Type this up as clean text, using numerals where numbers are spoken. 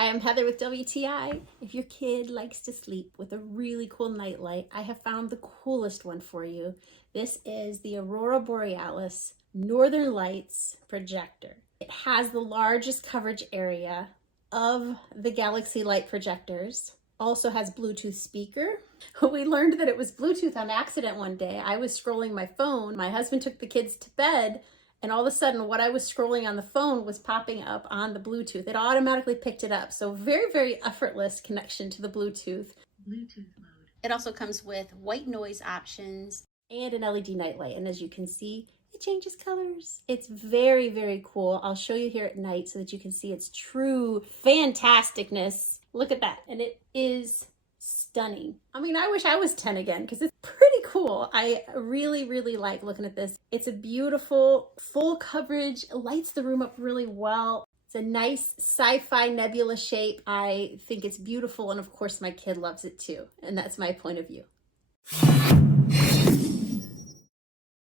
Hi, I'm Heather with WTI. If your kid likes to sleep with a really cool nightlight, I have found the coolest one for you. This is the Aurora Borealis Northern Lights projector. It has the largest coverage area of the Galaxy light projectors. Also has Bluetooth speaker. We learned that it was Bluetooth on accident one day. I was scrolling my phone. My husband took the kids to bed, and all of a sudden what I was scrolling on the phone was popping up on the Bluetooth. It automatically picked it up. So very, very effortless connection to the Bluetooth. Bluetooth mode. It also comes with white noise options and an LED nightlight. And as you can see, it changes colors. It's very, very cool. I'll show you here at night so that you can see its true fantasticness. Look at that. And it is stunning. I mean, I wish I was 10 again because it's pretty cool. I really, really like looking at this. It's a beautiful full coverage, lights the room up really well. It's a nice sci-fi nebula shape. I think it's beautiful. And of course, my kid loves it too. And that's my point of view.